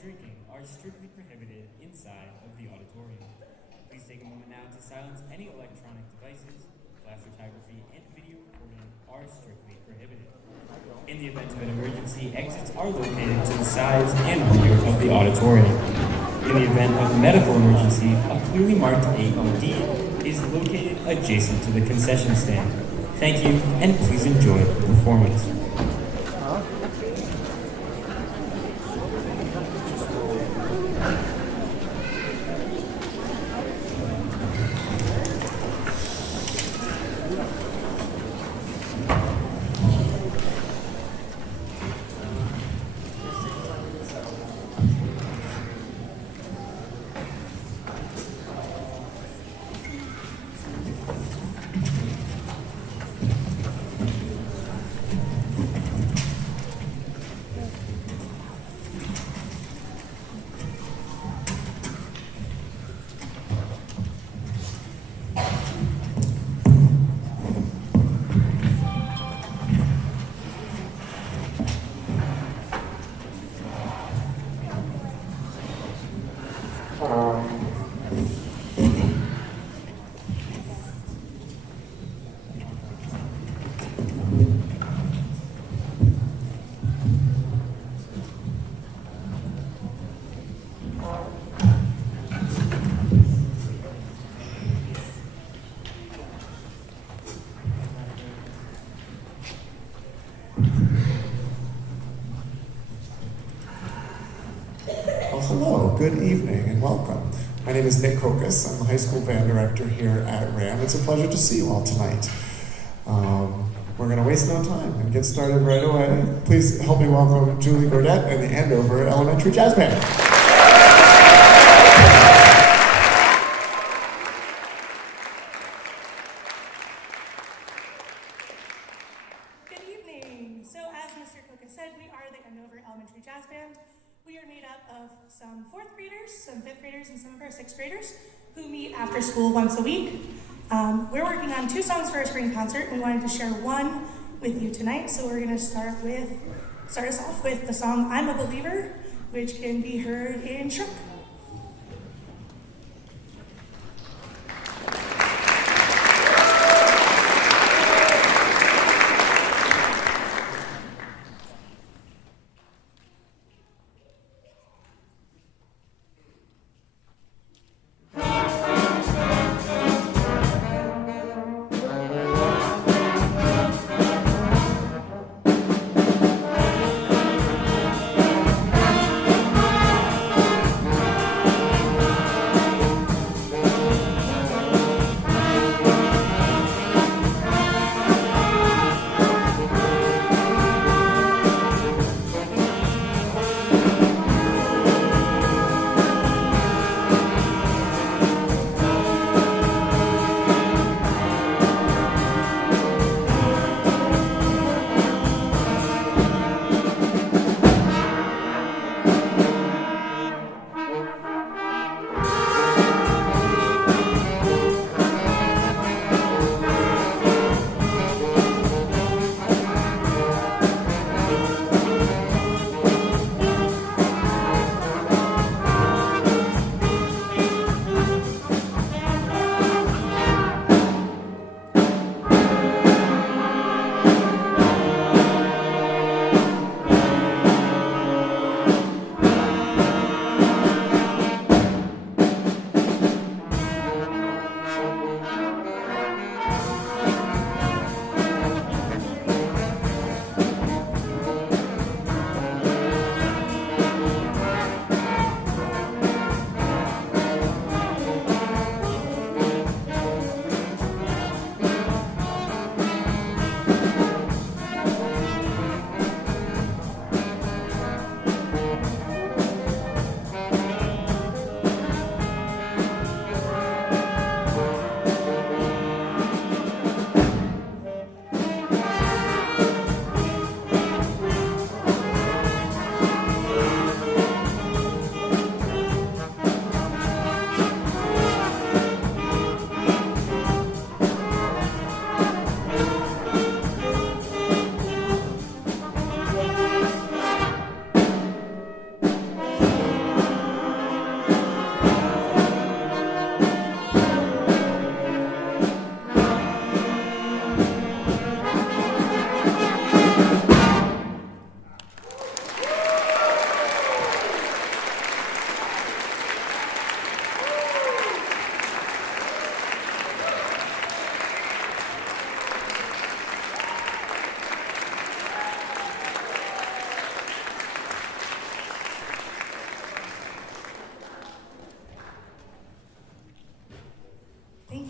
drinking are strictly prohibited inside of the auditorium. Please take a moment now to silence any electronic devices. Flash photography and video recording are strictly prohibited. In the event of an emergency, exits are located to the sides and rear of the auditorium. In the event of a medical emergency, a clearly marked AED is located adjacent to the concession stand. Thank you, and please enjoy the performance. Hello, good evening, and welcome. My name is Nick Kokas. I'm the high school band director here at RAM. It's a pleasure to see you all tonight. We're going to waste no time and get started right away. Please help me welcome Julie Gordette and the Andover Elementary Jazz Band. Good evening. So as Mr. Kokas said, we are the Andover Elementary Jazz Band. We are made up of some 4th graders, some 5th graders, and some of our 6th graders who meet after school once a week. We're working on 2 songs for our spring concert. We wanted to share one with you tonight, so we're going to start us off with the song I'm a Believer, which can be heard in Shrunk.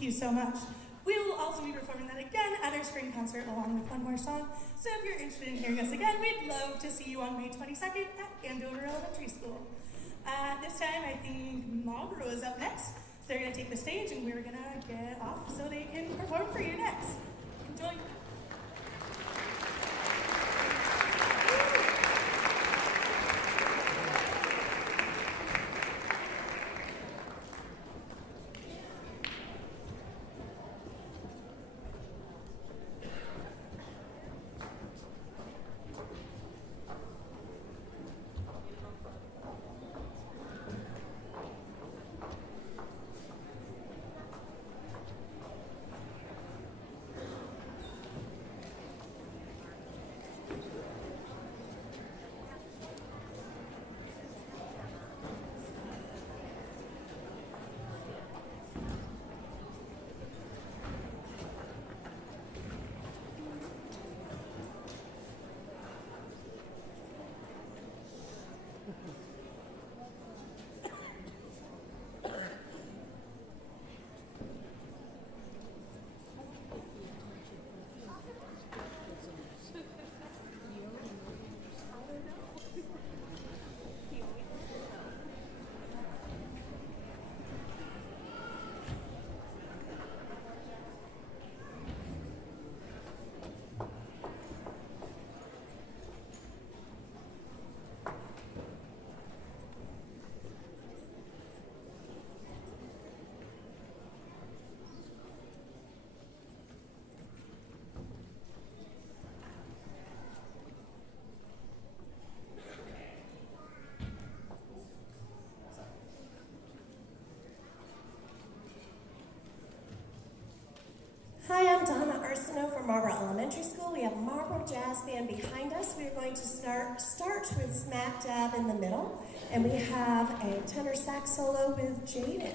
you so much. We will also be performing that again at our spring concert along with one more song. So if you're interested in hearing us again, we'd love to see you on May 22nd at Andover Elementary School. This time I think Marlboro is up next. So they're gonna take the stage and we're gonna get off so they can perform for you next. Enjoy. Hi, I'm Donna Arsenault from Marlboro Elementary School. We have Marlboro Jazz Band behind us. We're going to start with smack dab in the middle, and we have a tenor sax solo with Jaden.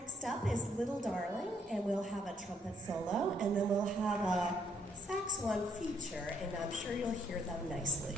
next up is Little Darling, and we'll have a trumpet solo, and then we'll have a sax one feature, and I'm sure you'll hear them nicely.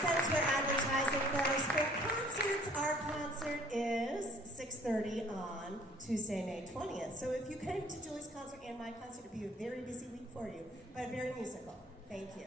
Since we're advertising for our spring concerts, our concert is 6:30 on Tuesday, May 20th. So if you came to Julie's concert and my concert, it'd be a very busy week for you, but very musical. Thank you.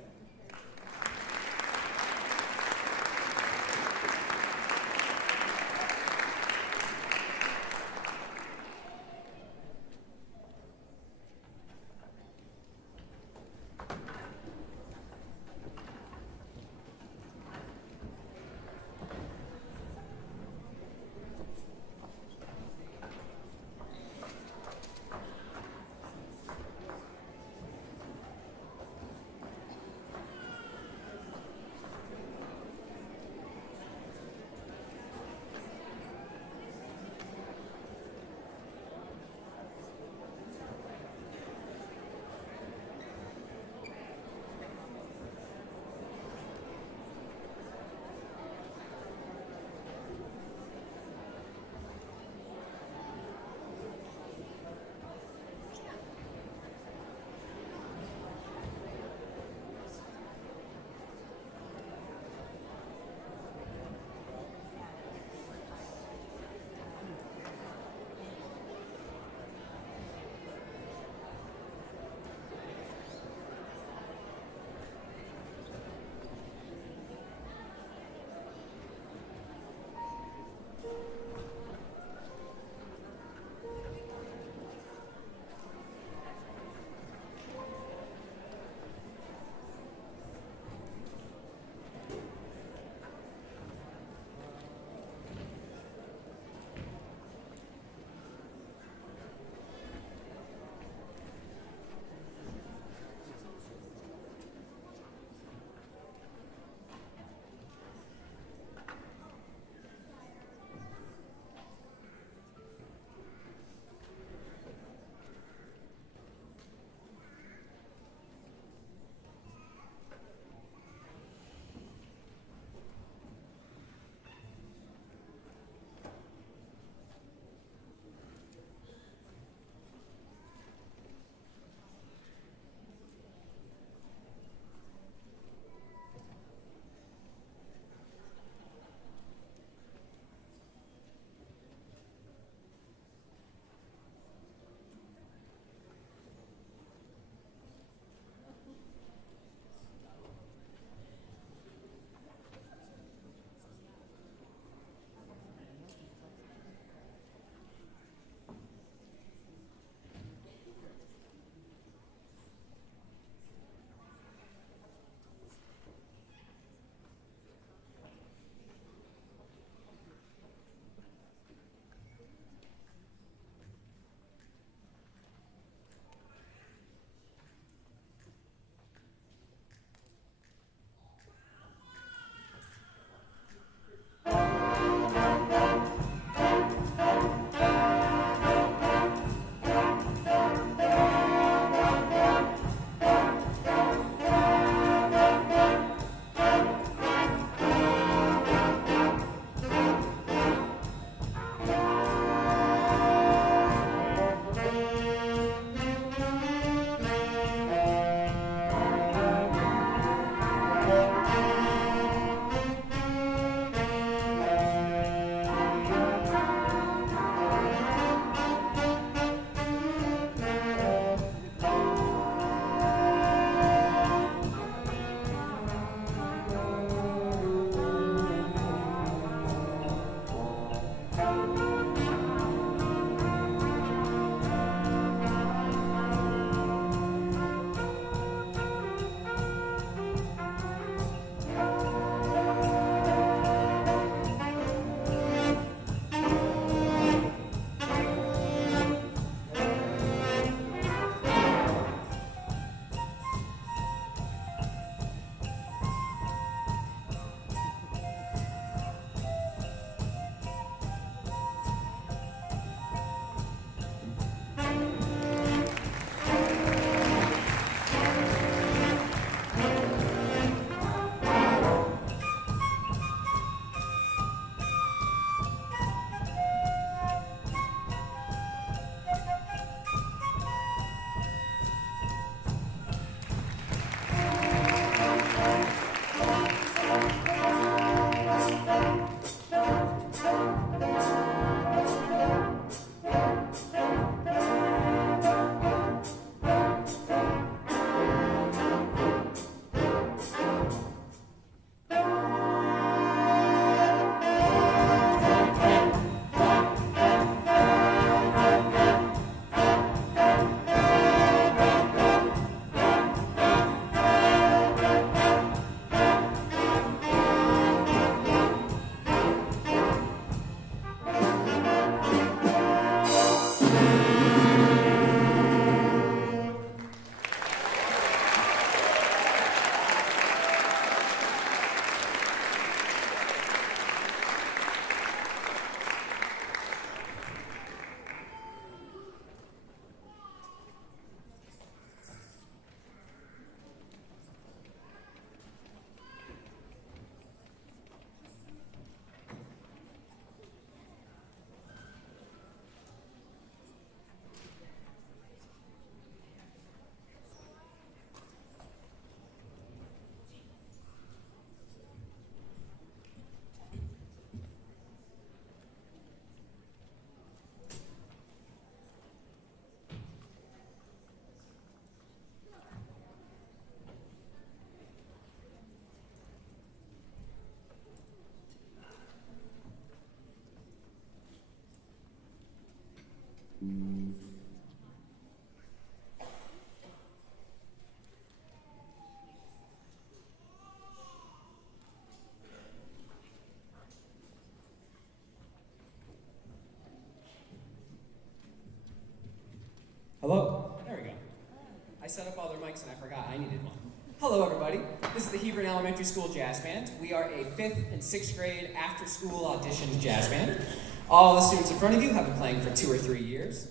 set up all their mics and I forgot I needed one. Hello everybody, this is the Hebron Elementary School Jazz Band. We are a 5th and 6th grade after-school auditions jazz band. All the students in front of you have been playing for 2 or 3 years.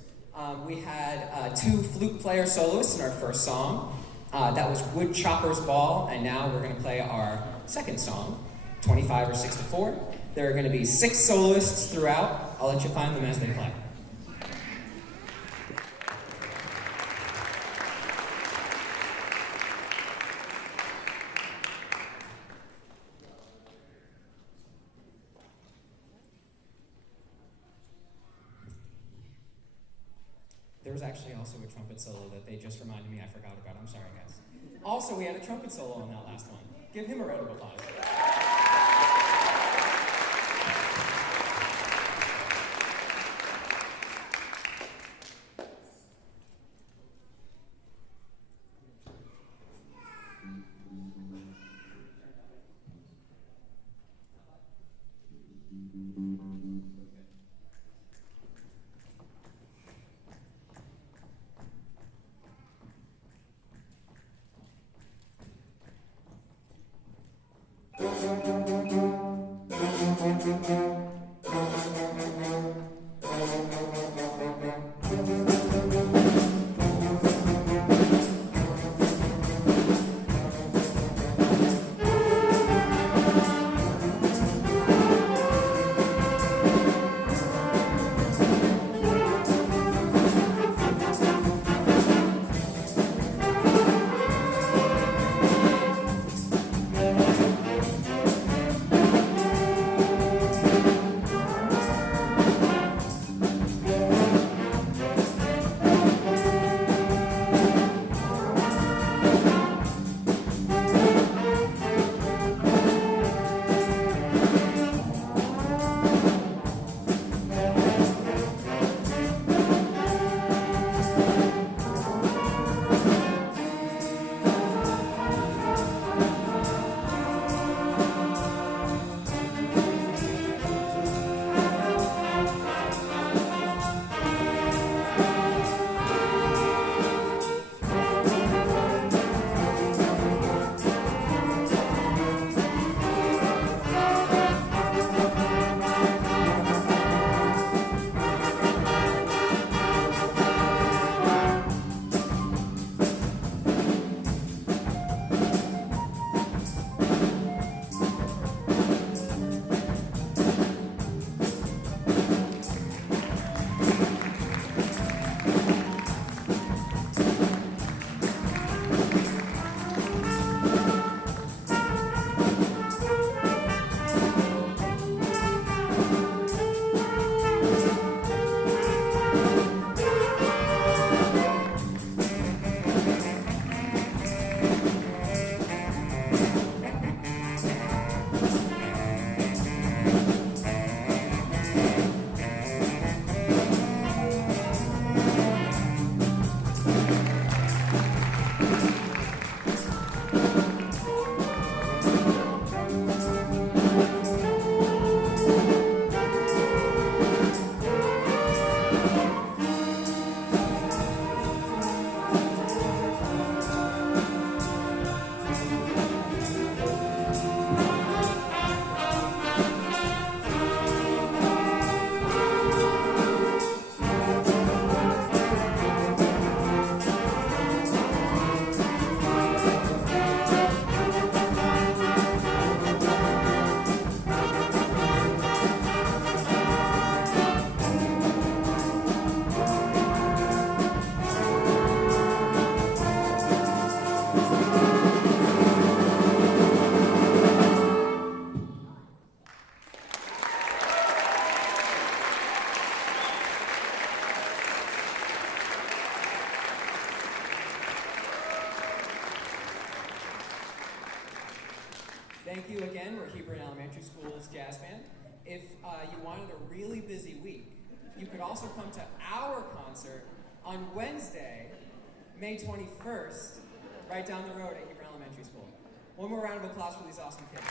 We had 2 flute player soloists in our first song. That was Wood Chopper's Ball, and now we're going to play our second song, 25 or 6 to 4. There are going to be 6 soloists throughout. I'll let you find them as they play. There was actually also a trumpet solo that they just reminded me I forgot about. I'm sorry, guys. Also, we had a trumpet solo on that last one. Give him a round of applause. Thank you again. We're Hebron Elementary School's Jazz Band. If you wanted a really busy week, you could also come to our concert on Wednesday, May 21st, right down the road at Hebron Elementary School. One more round of applause for these awesome kids.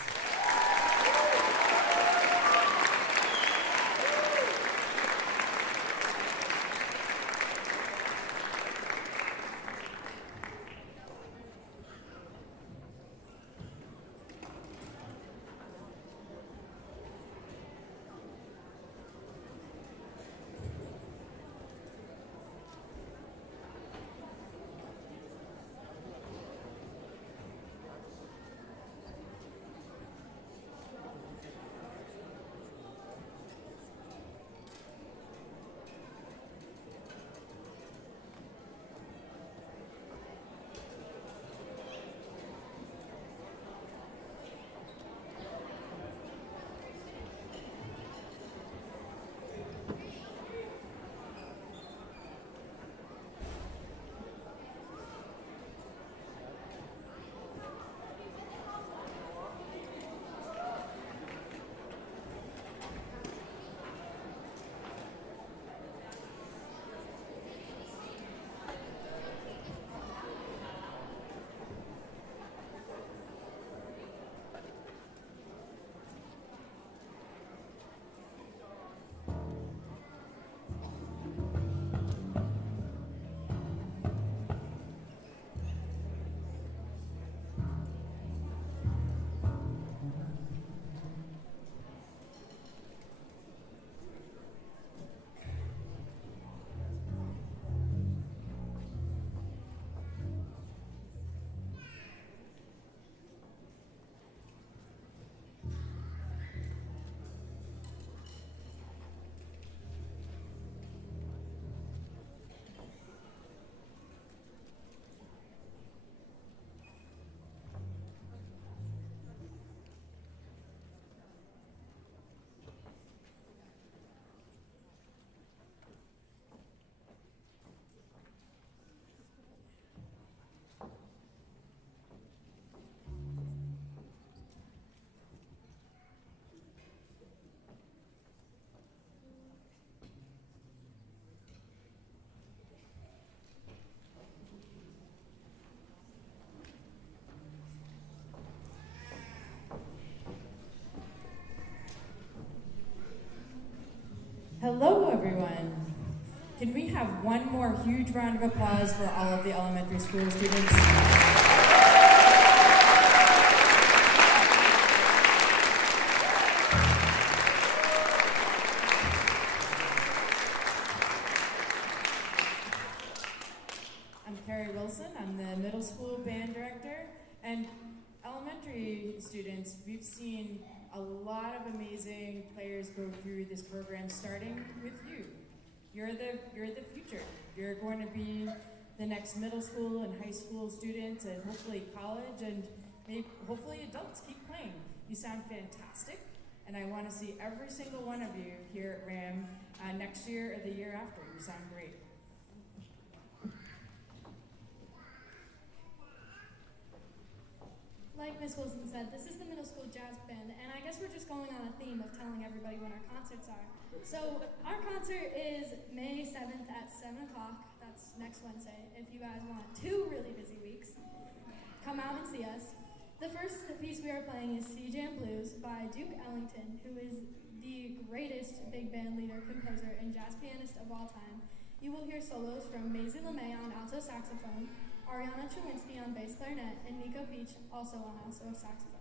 Hello, everyone. Can we have one more huge round of applause for all of the elementary school students? I'm Carrie Wilson. I'm the middle school band director. And elementary students, we've seen a lot of amazing players go through this program, starting with you. You're the future. You're going to be the next middle school and high school students, and hopefully college, and maybe hopefully adults. Keep playing. You sound fantastic, and I want to see every single one of you here at RAM next year or the year after. You sound great. Like Miss Wilson said, this is the middle school jazz band, and I guess we're just going on a theme of telling everybody when our concerts are. So our concert is May 7th at 7 o'clock. That's next Wednesday. If you guys want 2 really busy weeks, come out and see us. The first piece we are playing is Sea Jam Blues by Duke Ellington, who is the greatest big band leader, composer, and jazz pianist of all time. You will hear solos from Maisie LeMay on alto saxophone, Ariana Chewinski on bass clarinet, and Nico Peach also on alto saxophone.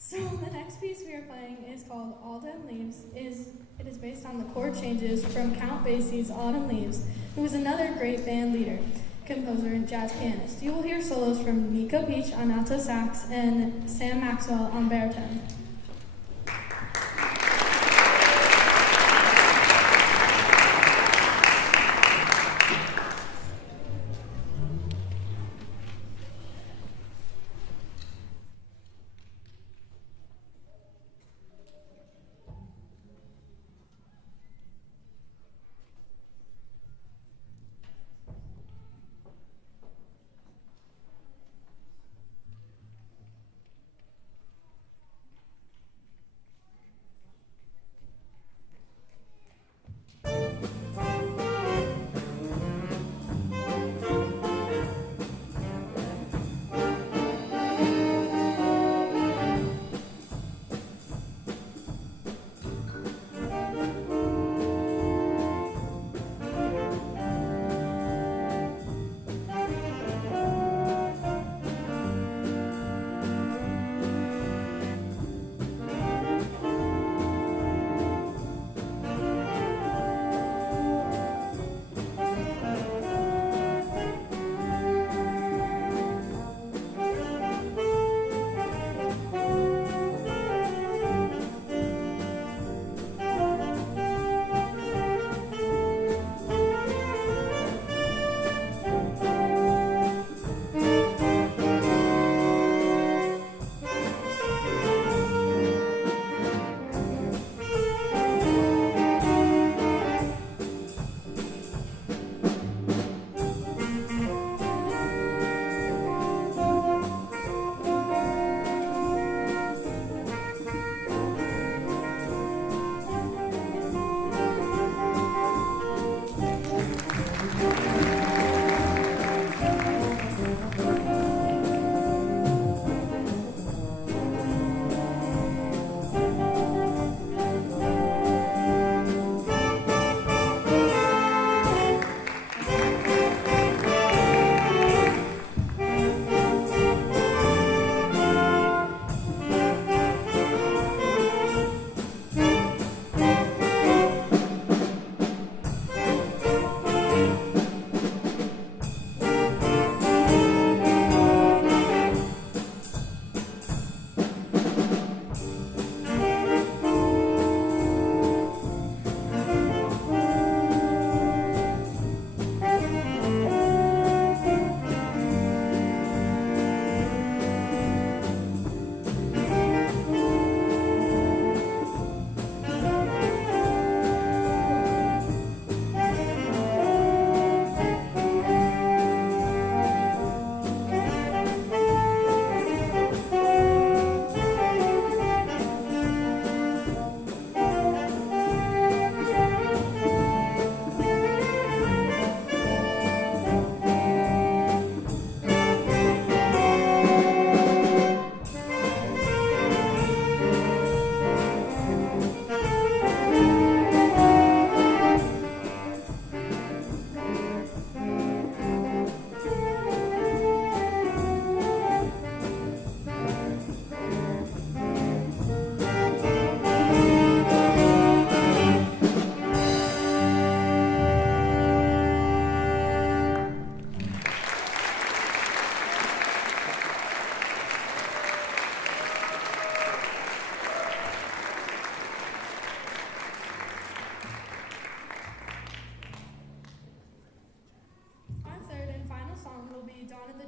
So the next piece we are playing is called All Dead Leaves. It It is based on the chord changes from Count Basie's Autumn Leaves, who was another great band leader, composer, and jazz pianist. You will hear solos from Nico Peach on alto sax and Sam Maxwell on baritone.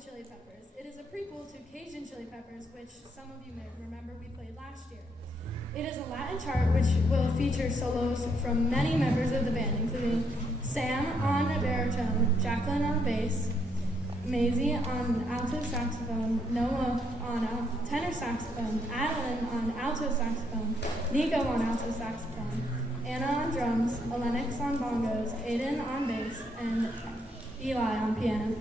Chili Peppers. It is a prequel to Cajun Chili Peppers, which some of you may remember we played last year. It is a Latin chart which will feature solos from many members of the band, including Sam on baritone, Jacqueline on bass, Maisie on alto saxophone, Noah on tenor saxophone, Adeline on alto saxophone, Nico on alto saxophone, Anna on drums, Lennox on bongos, Aiden on bass, and Eli on piano.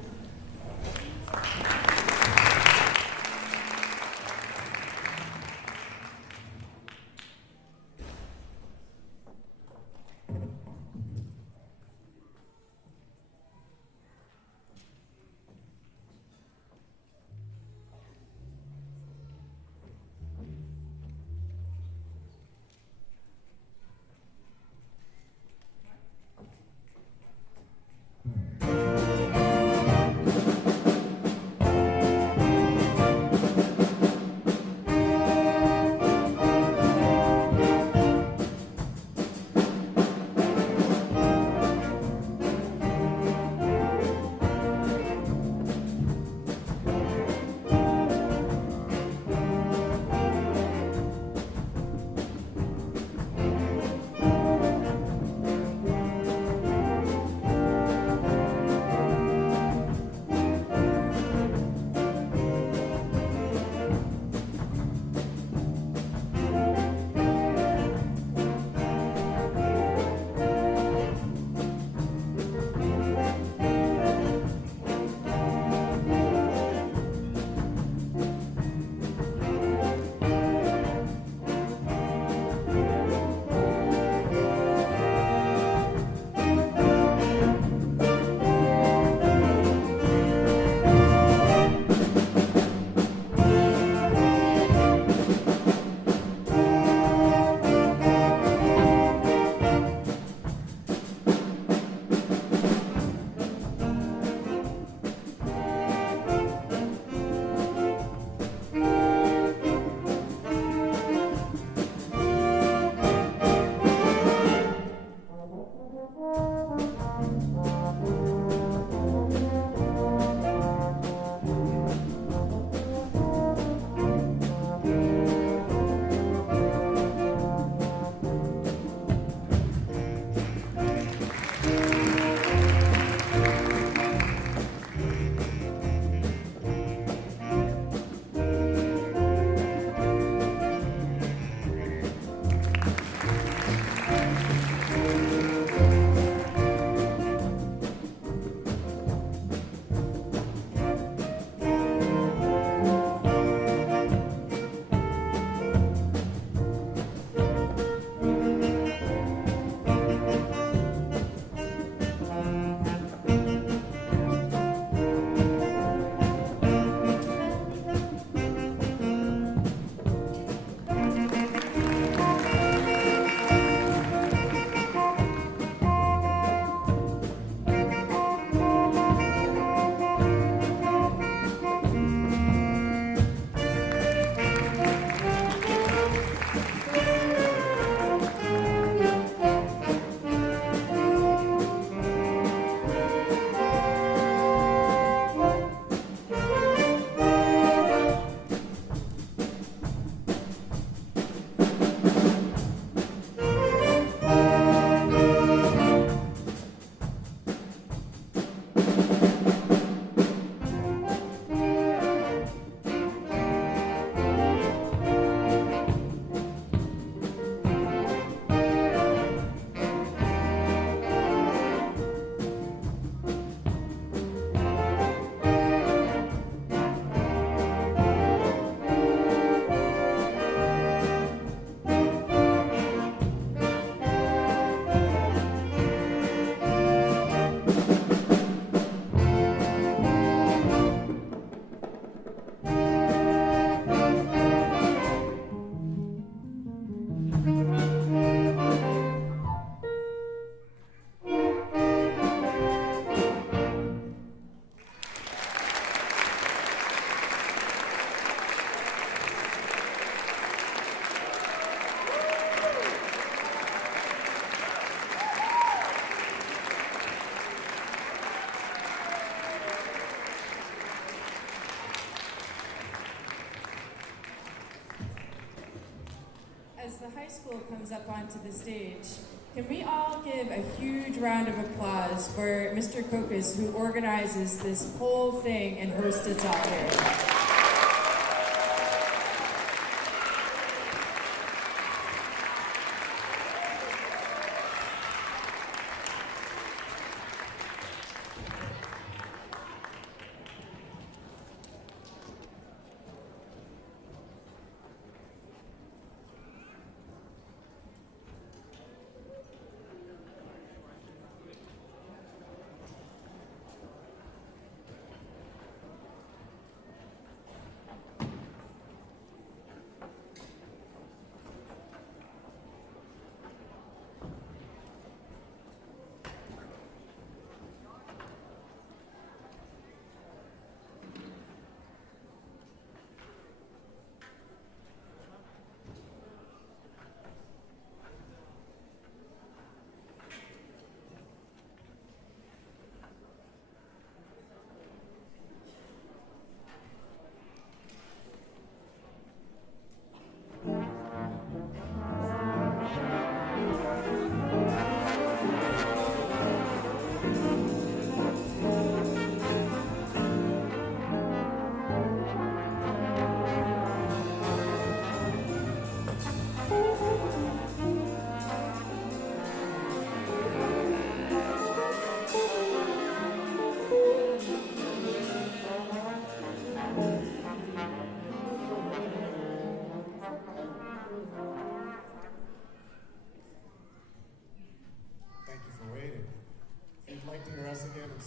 School comes up onto the stage, can we all give a huge round of applause for Mr. Kokas, who organizes this whole thing and hosts it all here?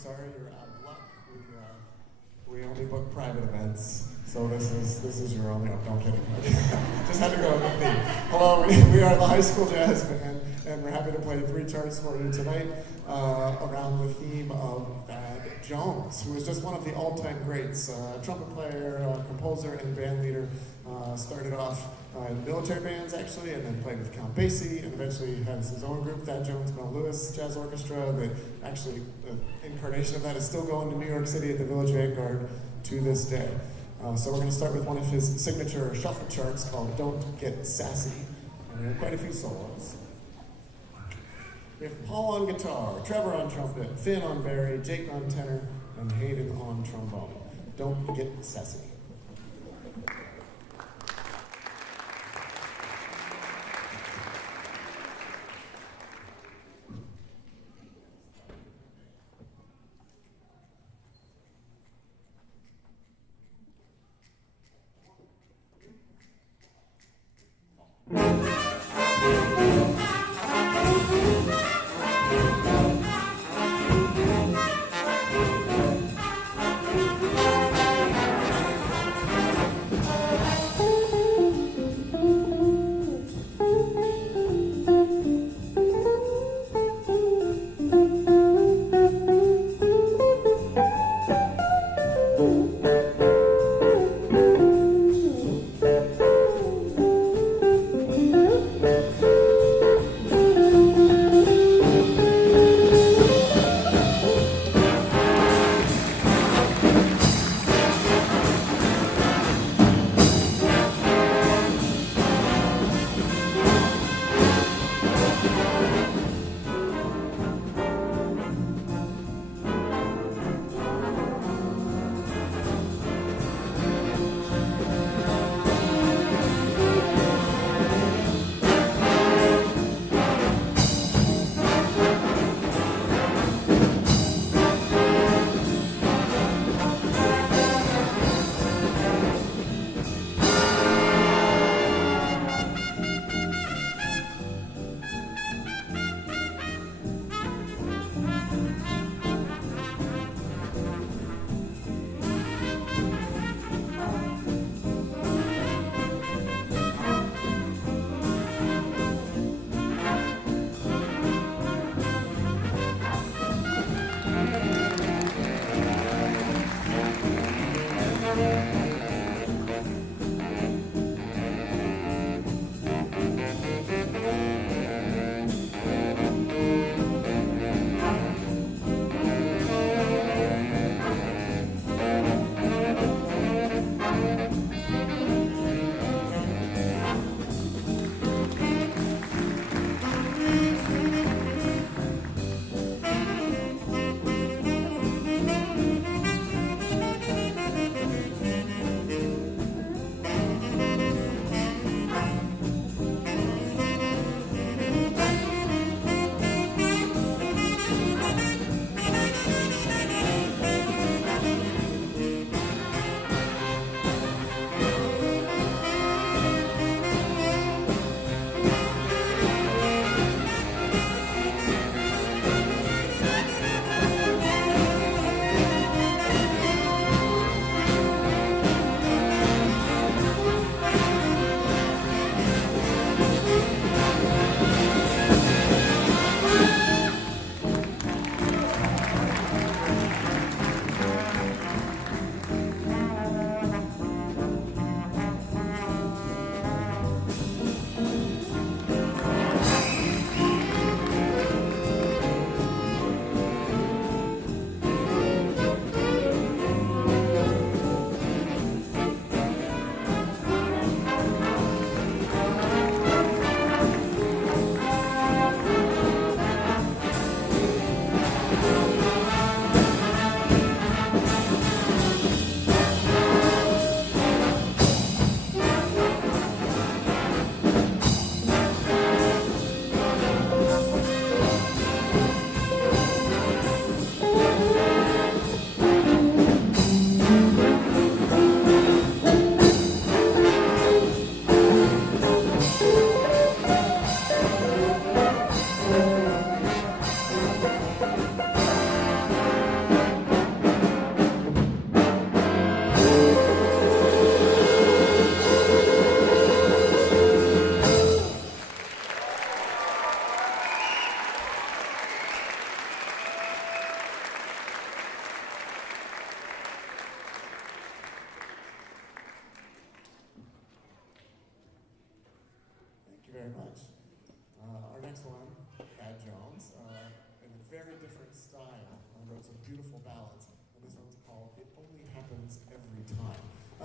sorry, you're out of luck. We only book private events, so this is your only. No, I'm kidding. Just had to go with the theme. Hello, we are the High School Jazz Band, and we're happy to play 3 charts for you tonight around the theme of Thad Jones, who is just one of the all-time greats. Trumpet player, composer, and band leader. Started off in military bands, actually, and then played with Count Basie, and eventually has his own group, Thad Jones Mel Lewis Jazz Orchestra. That actually, the incarnation of that is still going to New York City at the Village Vanguard to this day. So we're going to start with one of his signature shuffle charts called Don't Get Sassy, and we have quite a few solos. We have Paul on guitar, Trevor on trumpet, Finn on bari, Jake on tenor, and Hayden on trombone. Don't Get Sassy.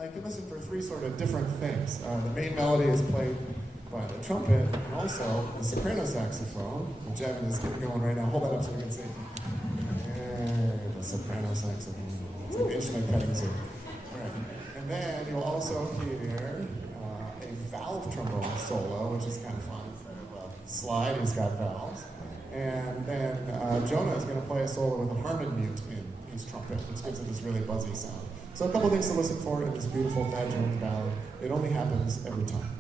you can listen for three sort of different things. The main melody is played by the trumpet and also the soprano saxophone, which Evan is getting going right now. Hold that up so we can see. Yeah, the soprano saxophone. It's like instrument cutting zoo. All right. And then you'll also hear a valve trombone solo, which is kind of fun. Slide, he's got valves. And then Jonah is going to play a solo with a Harmon mute in his trumpet, which gives it this really buzzy sound. So a couple things to listen for in this beautiful Thad Jones ballad. It only happens every time.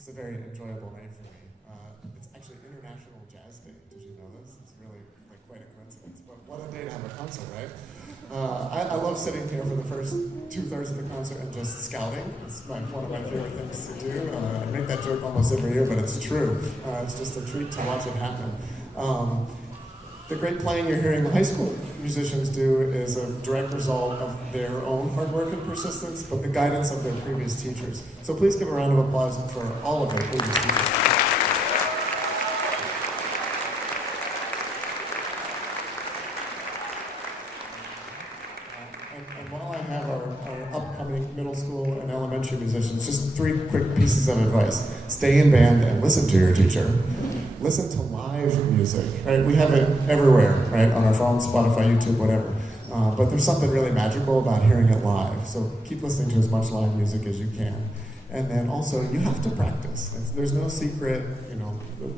It's a very enjoyable night for me. It's actually International Jazz Day. Did you know this? It's really like quite a coincidence. But what a day to have a concert, right? I love sitting here for the first 2/3 of the concert and just scouting. It's one of my favorite things to do. I make that joke almost every year, but it's true. It's just a treat to watch it happen. The great playing you're hearing the high school musicians do is a direct result of their own hard work and persistence, but the guidance of their previous teachers. So please give a round of applause for all of their previous teachers. And while I have our upcoming middle school and elementary musicians, just 3 quick pieces of advice. Stay in band and listen to your teacher. Listen to live music, right? We have it everywhere, right? On our phones, Spotify, YouTube, whatever. But there's something really magical about hearing it live. So keep listening to as much live music as you can. And then also, you have to practice. There's no secret,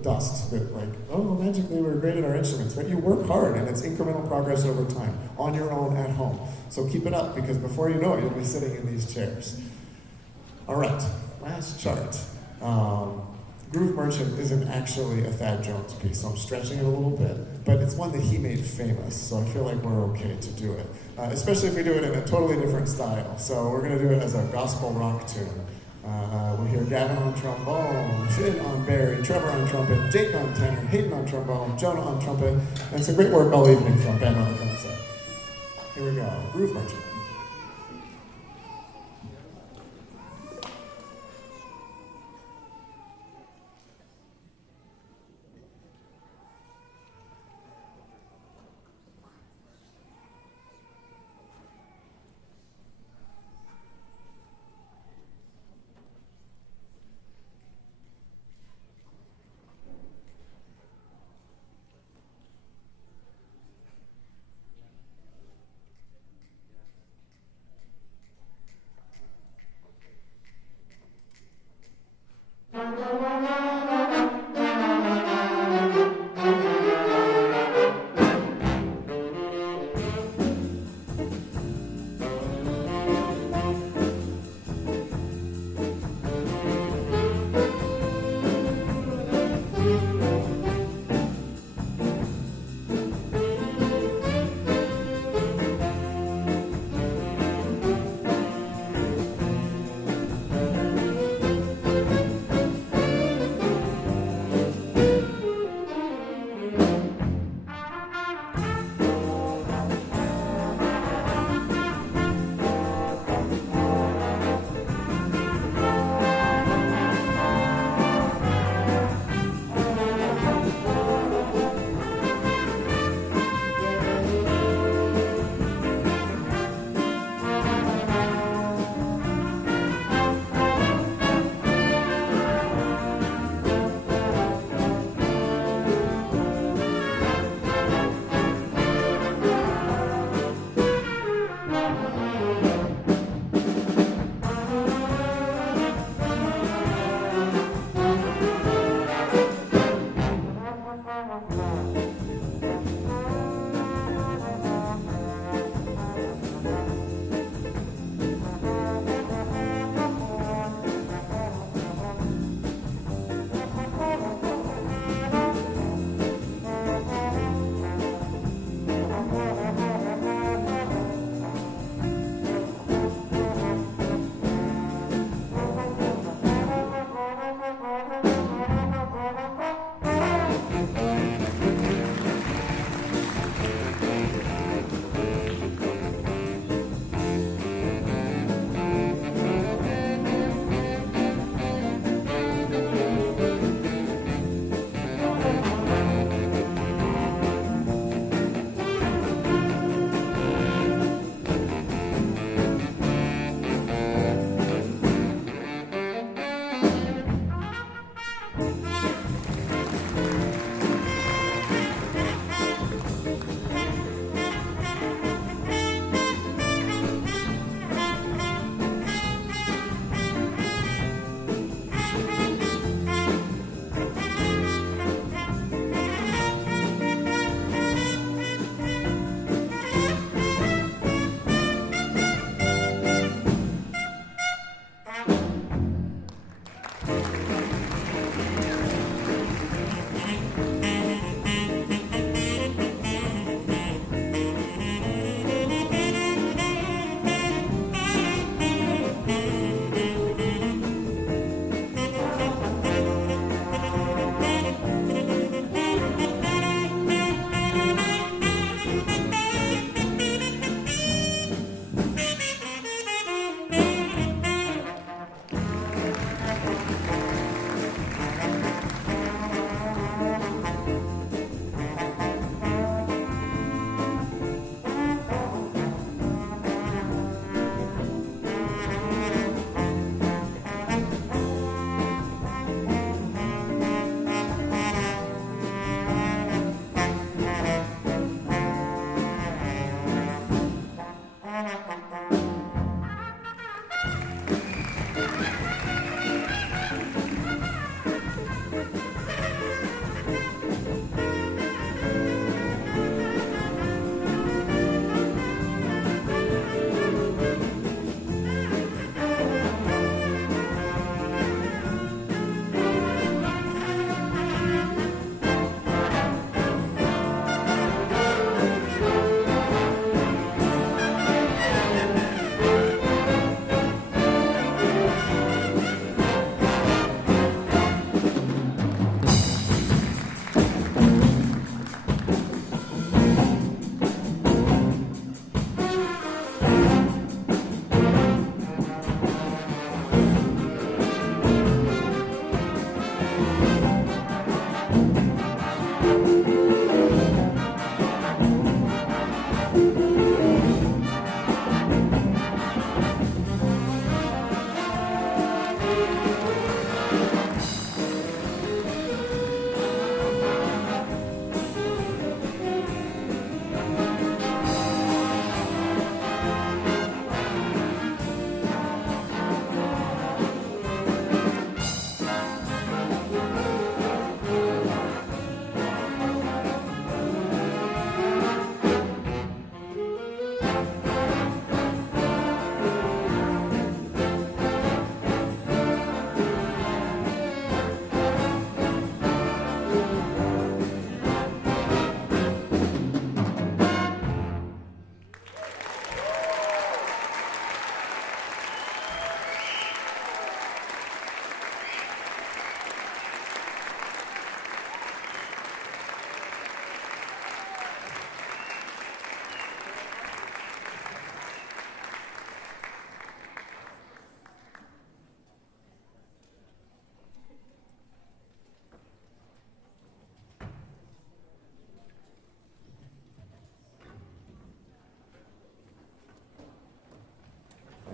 dust that like, oh, magically we're great at our instruments, right? You work hard, and it's incremental progress over time, on your own, at home. So keep it up, because before you know it, you'll be sitting in these chairs. All right, last chart. Groove Merchant isn't actually a Thad Jones piece, so I'm stretching it a little bit, but it's one that he made famous, so I feel like we're okay to do it, especially if we do it in a totally different style. So we're going to do it as a gospel rock tune. We'll hear Gavin on trombone, Finn on Barry, Trevor on trumpet, Jake on tenor, Hayden on trombone, Jonah on trumpet, and some great work all evening from Band on the Drum Set. Here we go, Groove Merchant.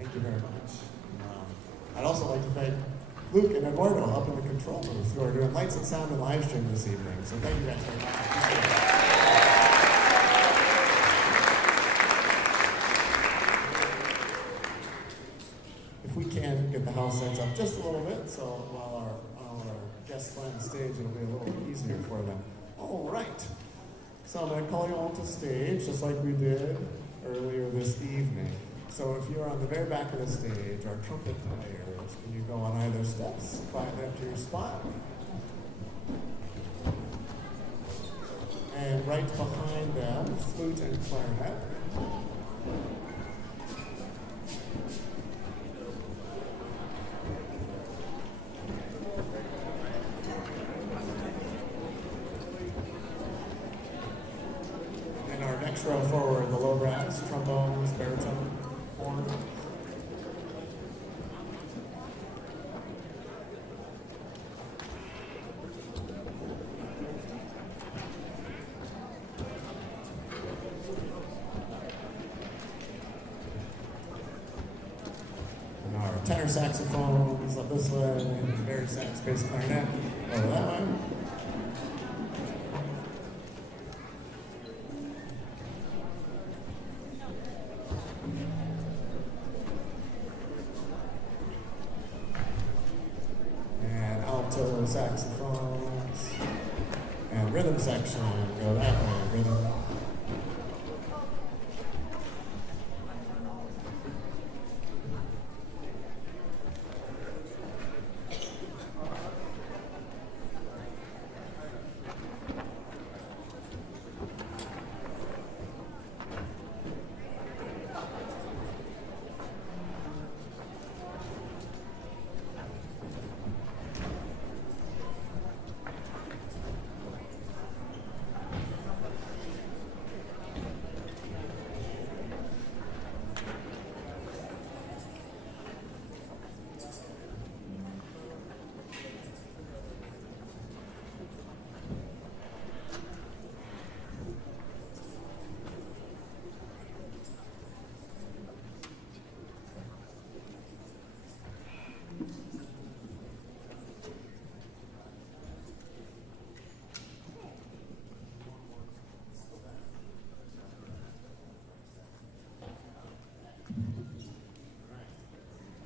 Thank you very much. I'd also like to thank Luke and Eduardo up in the control booth who are doing lights and sound and live stream this evening. So thank you guys very much. I appreciate it. If we can get the house lights up just a little bit, so while our guests climb the stage, it'll be a little easier for them. All right. So I'm going to call you all to stage, just like we did earlier this evening. So if you're on the very back of the stage, our trumpet players, can you go on either steps, quietly up to your spot? And right behind them, flute and clarinet. And our next row forward, the low brass, trombones, baritone, horn. And our tenor saxophones up this way, and baritone sax, bass clarinet over that way. And alto saxophones, and rhythm section, go that way, rhythm.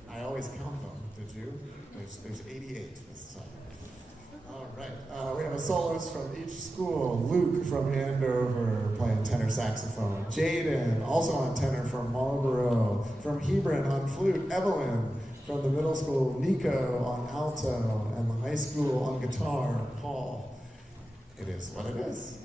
I always count them, did you? There's 88 this time. All right, we have a soloist from each school. Luke from Andover playing tenor saxophone. Jaden, also on tenor from Marlboro. From Hebron on flute. Evelyn from the middle school. Nico on alto. And the high school on guitar. Paul. It is what it is.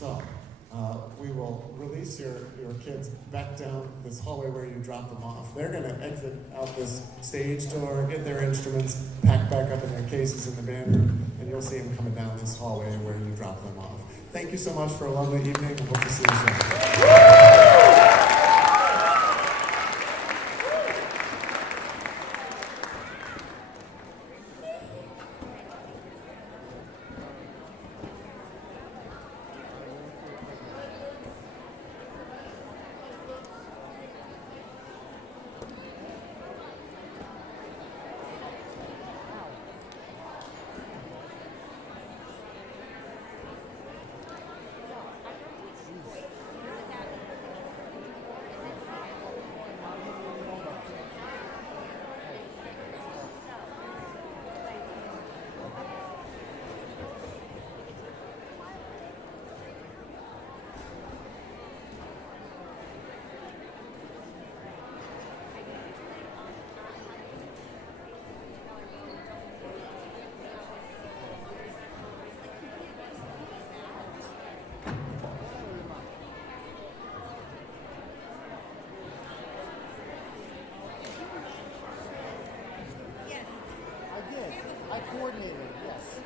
So, we will release your kids back down this hallway where you drop them off. They're going to exit out this stage door, get their instruments packed back up in their cases in the band room, and you'll see them coming down this hallway where you drop them off. Thank you so much for a lovely evening, and hope to see you soon. I did. I coordinated, yes.